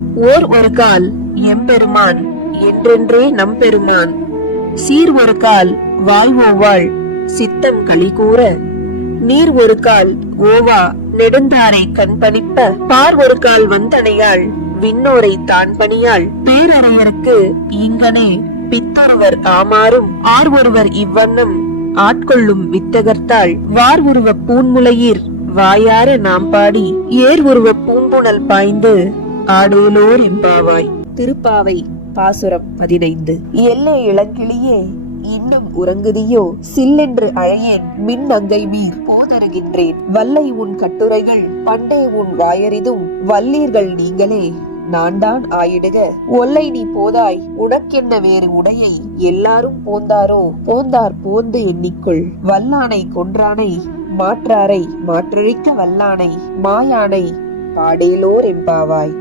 ஓர் ஒரு கால் எம்பெருமான் என்றென்றே நம்பெருமான் சீர் ஒரு கால் வாழ்வோவாள் சித்தம் களி கூற. நீர் ஒரு கால் ஓவா நெடுந்தாரை கண்பணிப்ப பார் ஒரு கால் வந்தனையாள் விண்ணோரை தான் பணியாள். பேரறையருக்கு ஈங்கனே பித்தொருவர் ஆமாறும் ஆர் ஒருவர் இவ்வண்ணம் ஆட்கொள்ளும் வித்தகர்த்தாள். வார் உருவ பூன்முலையீர் வாயார நாம் பாடி. ஏர் உருவ பூம்புணல் பாய்ந்து ஆடேலோர் எம்பாவாய் திருப்பாவை பாசுரம் பதினைந்து. எல்லை இளங்கிளியே இன்னும் உறங்குதியோ? சில்லென்று அழையேன் மின் அங்கை மீர் போதருகின்றேன். வல்லை உன் கட்டுரைகள் பண்டே உன் வாயறிதும். வல்லீர்கள் நீங்களே நான் தான் ஆயிடுக. ஒல்லை நீ போதாய் உனக்கென்ன வேறு உடையை எல்லாரும் போந்தாரோ? போந்தார் போந்து எண்ணிக்கொள். வல்லானை கொன்றானை மாற்றாரை மாற்றழிக்க வல்லானை மாயானை பாடேலோர் எம்பாவாய்.